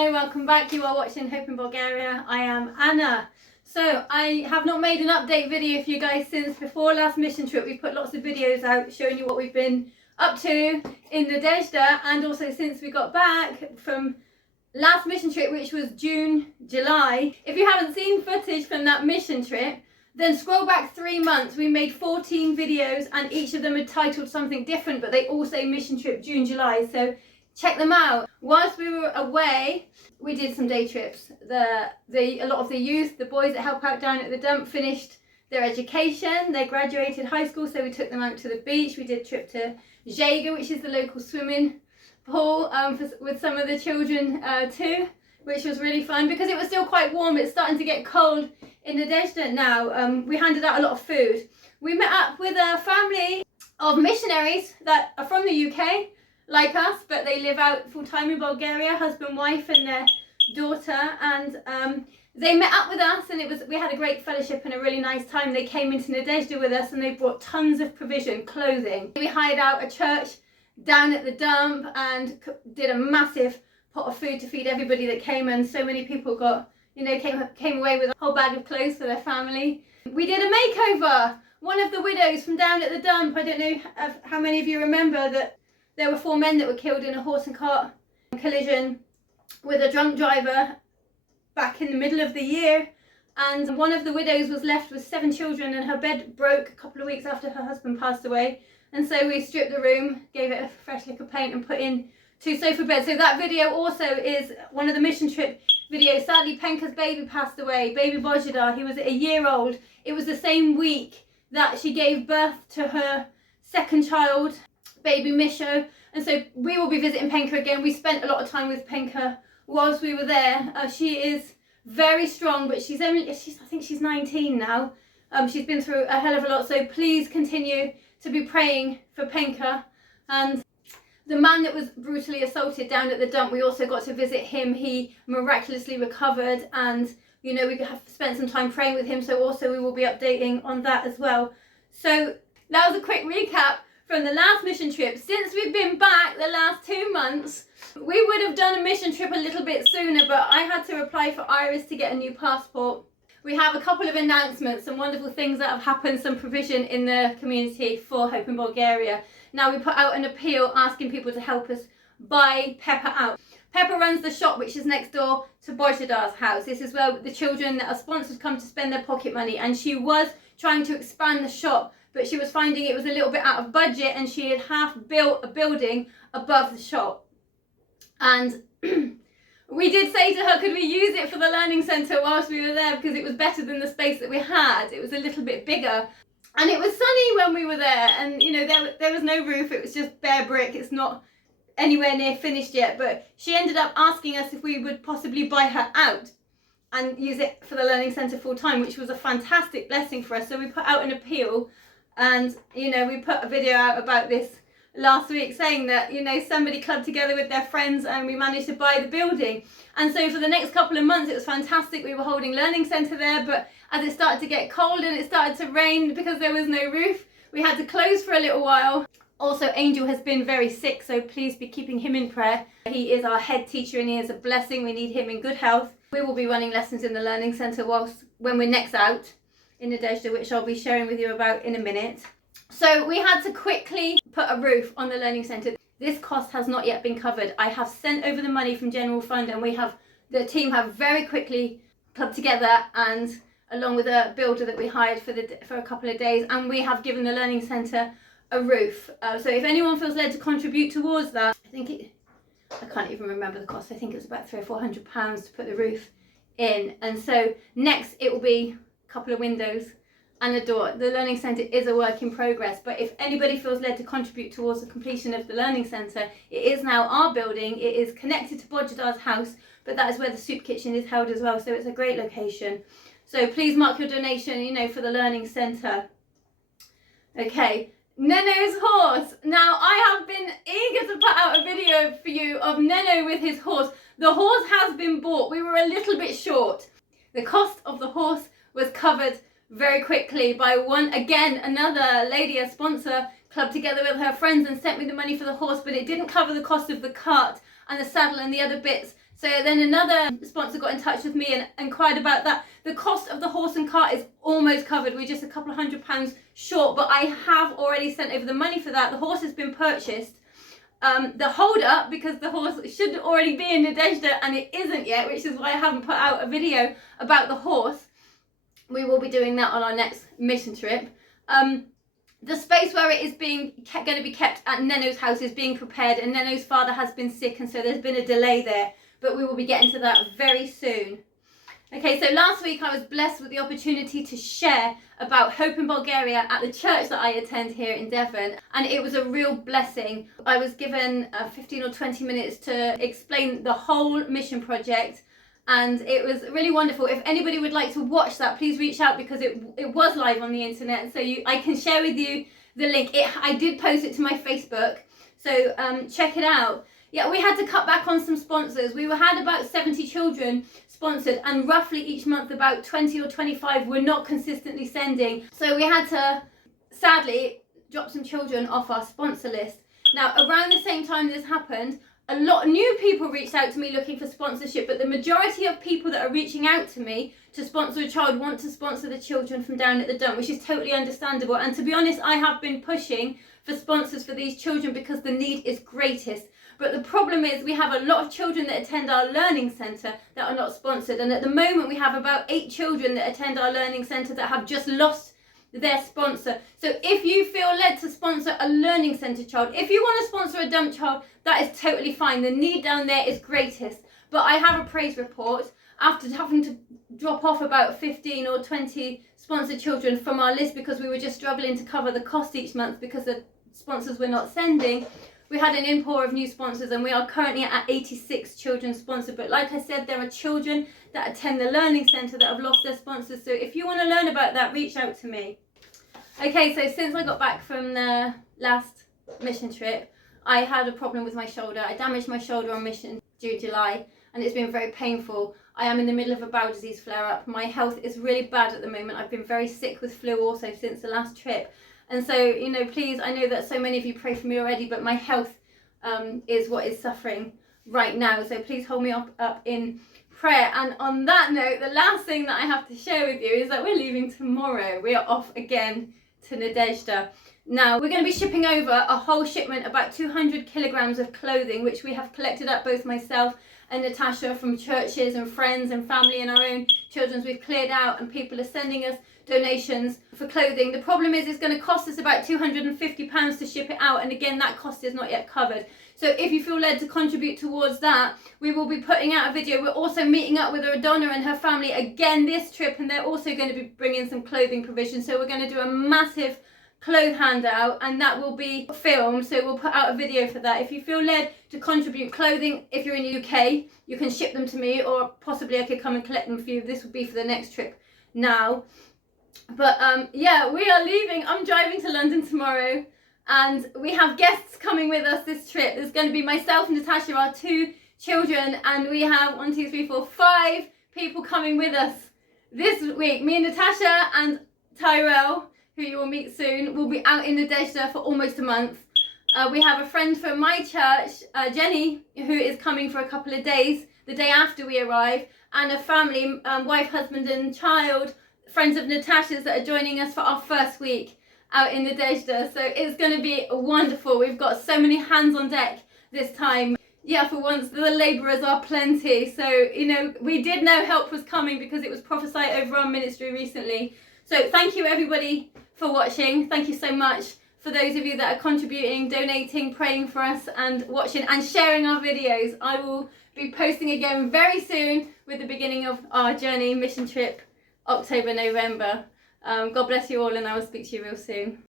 Hello, welcome back. You are watching Hope in Bulgaria. I am Anna. So I have not made an update video for you guys since before last mission trip. We've put lots of videos out showing you what we've been up to in Nadezhda, and also since we got back from last mission trip, which was June, July. If you haven't seen footage from that mission trip, then scroll back 3 months. We made 14 videos and each of them are titled something different, but they all say mission trip June, July. So check them out. Whilst we were away, we did some day trips. A lot of the youth, the boys that help out down at the dump, finished their education. They graduated high school, so we took them out to the beach. We did a trip to Zhega, which is the local swimming pool, with some of the children too, which was really fun because it was still quite warm. It's starting to get cold in Nadezhda now. We handed out a lot of food. We met up with a family of missionaries that are from the UK, like us, but they live out full-time in Bulgaria, husband, wife and their daughter, and they met up with us, and we had a great fellowship and a really nice time. They came into Nadezhda with us and they brought tons of provision, clothing. We hired out a church down at the dump and did a massive pot of food to feed everybody that came, and so many people got, came away with a whole bag of clothes for their family. We did a makeover. One of the widows from down at the dump, I don't know how many of you remember that there were 4 men that were killed in a horse and cart collision with a drunk driver back in the middle of the year, and one of the widows was left with 7 children, and her bed broke a couple of weeks after her husband passed away, and so we stripped the room, gave it a fresh lick of paint and put in 2 sofa beds. So that video also is one of the mission trip videos. Sadly, Penka's baby passed away, baby Bojidar. He was a year old. It was the same week that she gave birth to her second child, baby Misho, and so we will be visiting Penka again. We spent a lot of time with Penka whilst we were there. She is very strong, but I think she's 19 now. She's been through a hell of a lot, so please continue to be praying for Penka. And the man that was brutally assaulted down at the dump, we also got to visit him. He miraculously recovered, and we have spent some time praying with him, so also we will be updating on that as well. So that was a quick recap from the last mission trip. Since we've been back the last 2 months, we would have done a mission trip a little bit sooner, but I had to apply for Iris to get a new passport. We have a couple of announcements, some wonderful things that have happened, some provision in the community for Hope in Bulgaria. Now, we put out an appeal asking people to help us buy Pepper out. Pepper runs the shop which is next door to Bojidar's house. This is where the children that are sponsored come to spend their pocket money, and she was trying to expand the shop, but she was finding it was a little bit out of budget, and she had half built a building above the shop. And we did say to her, could we use it for the learning centre whilst we were there, because it was better than the space that we had. It was a little bit bigger. And it was sunny when we were there, and there was no roof, it was just bare brick. It's not anywhere near finished yet, but she ended up asking us if we would possibly buy her out and use it for the learning centre full time, which was a fantastic blessing for us. So we put out an appeal, and we put a video out about this last week saying that somebody clubbed together with their friends and we managed to buy the building. And so for the next couple of months it was fantastic. We were holding learning centre there, but as it started to get cold and it started to rain because there was no roof, we had to close for a little while. Also, Angel has been very sick, so please be keeping him in prayer. He is our head teacher and he is a blessing. We need him in good health. We will be running lessons in the learning centre when we're next out in Nadezhda, which I'll be sharing with you about in a minute. So we had to quickly put a roof on the learning centre. This cost has not yet been covered. I have sent over the money from general fund, and the team have very quickly clubbed together, and along with a builder that we hired for a couple of days, and we have given the learning centre a roof. So if anyone feels led to contribute towards that, I can't even remember the cost. I think it's about £300 or £400 to put the roof in. And so next it will be a couple of windows and a door. The learning centre is a work in progress, but if anybody feels led to contribute towards the completion of the learning centre, it is now our building. It is connected to Bojidar's house, but that is where the soup kitchen is held as well, so it's a great location. So please mark your donation, for the learning centre. Okay, Neno's horse. Now, I have been eager to put out a video for you of Neno with his horse. The horse has been bought. We were a little bit short. The cost of the horse was covered very quickly by another lady, a sponsor, clubbed together with her friends and sent me the money for the horse, but it didn't cover the cost of the cart and the saddle and the other bits. So then another sponsor got in touch with me and inquired about that. The cost of the horse and cart is almost covered. We're just a couple of £100 short, but I have already sent over the money for that. The horse has been purchased. The hold up, because the horse should already be in Nadezhda and it isn't yet, which is why I haven't put out a video about the horse. We will be doing that on our next mission trip. The space where it is going to be kept at Neno's house is being prepared, and Neno's father has been sick, and so there's been a delay there, but we will be getting to that very soon. Okay, so last week I was blessed with the opportunity to share about Hope in Bulgaria at the church that I attend here in Devon, and it was a real blessing. I was given 15 or 20 minutes to explain the whole mission project, and it was really wonderful. If anybody would like to watch that, please reach out, because it was live on the internet, so I can share with you the link. I did post it to my Facebook, so check it out. Yeah, we had to cut back on some sponsors. We had about 70 children sponsored, and roughly each month about 20 or 25 were not consistently sending. So we had to, sadly, drop some children off our sponsor list. Now, around the same time this happened, a lot of new people reached out to me looking for sponsorship, but the majority of people that are reaching out to me to sponsor a child want to sponsor the children from down at the dump, which is totally understandable. And to be honest, I have been pushing for sponsors for these children because the need is greatest. But the problem is we have a lot of children that attend our learning centre that are not sponsored. And at the moment we have about 8 children that attend our learning centre that have just lost their sponsor. So if you feel led to sponsor a learning centre child, if you want to sponsor a dump child, that is totally fine. The need down there is greatest. But I have a praise report. After having to drop off about 15 or 20 sponsored children from our list because we were just struggling to cover the cost each month because the sponsors were not sending, we had an import of new sponsors, and we are currently at 86 children sponsored. But like I said, there are children that attend the learning centre that have lost their sponsors. So if you want to learn about that, reach out to me. Okay, so since I got back from the last mission trip, I had a problem with my shoulder. I damaged my shoulder on mission due July, and it's been very painful. I am in the middle of a bowel disease flare-up. My health is really bad at the moment. I've been very sick with flu also since the last trip. And so, you know, please, I know that so many of you pray for me already, but my health is what is suffering right now. So please hold me up in prayer. And on that note, the last thing that I have to share with you is that we're leaving tomorrow. We are off again to Nadezhda. Now, we're going to be shipping over a whole shipment, about 200 kilograms of clothing, which we have collected up, both myself and Natasha, from churches and friends and family and our own children's. We've cleared out, and people are sending us donations for clothing. The problem is it's going to cost us about £250 to ship it out, and again, that cost is not yet covered. So if you feel led to contribute towards that, we will be putting out a video. We're also meeting up with a donor and her family again this trip, and they're also going to be bringing some clothing provision. So we're going to do a massive clothes handout, and that will be filmed, so we'll put out a video for that. If you feel led to contribute clothing, if you're in the UK, you can ship them to me, or possibly I could come and collect them for you. This would be for the next trip now. But yeah, we are leaving. I'm driving to London tomorrow, and we have guests coming with us this trip. There's going to be myself and Natasha, our 2 children, and we have 1, 2, 3, 4, 5 people coming with us this week. Me and Natasha and Tyrell, who you will meet soon, will be out in Nadezhda for almost a month. We have a friend from my church, Jenny, who is coming for a couple of days, the day after we arrive, and a family, wife, husband and child, friends of Natasha's, that are joining us for our first week out in Nadezhda. So it's going to be wonderful. We've got so many hands on deck this time. Yeah, for once the labourers are plenty. So, you know, we did know help was coming because it was prophesied over our ministry recently. So thank you everybody for watching. Thank you so much for those of you that are contributing, donating, praying for us and watching and sharing our videos. I will be posting again very soon with the beginning of our journey mission trip, October, November. God bless you all, and I will speak to you real soon.